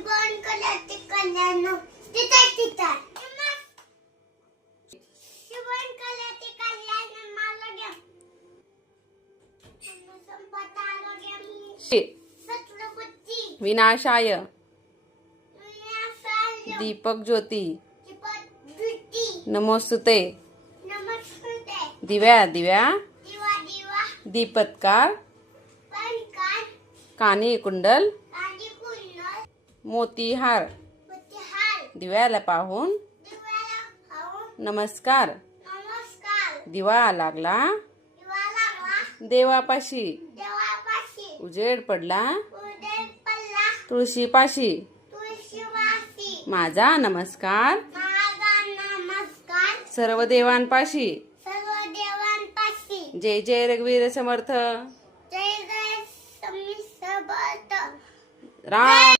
शुभन कल्याते कल्याण तिथं शुभन कल्याते कल्याण मालग्या संपत आरोग्य सत्रपती विनाशाय दीपक ज्योती नमोस्तुते नमस्ते दिव्या दिव्या दिवा दिवा दीपत्कार पंकार कानी कुंडल कांदी कुंडल मोतीहार प्रतिहार दिव्याला पाहून दिव्याला खाऊन नमस्कार नमस्कार दिवा लागला दिवा लागला देवापाशी देवापाशी उजेड पडला उदय पल्ला तुळशीपाशी तुळशीवासी माझा नमस्कार माझा नमस्कार सर्व देवांपाशी सर्व देवांपाशी जय जय रघुवीर समर्थ जय जय समी सबत राम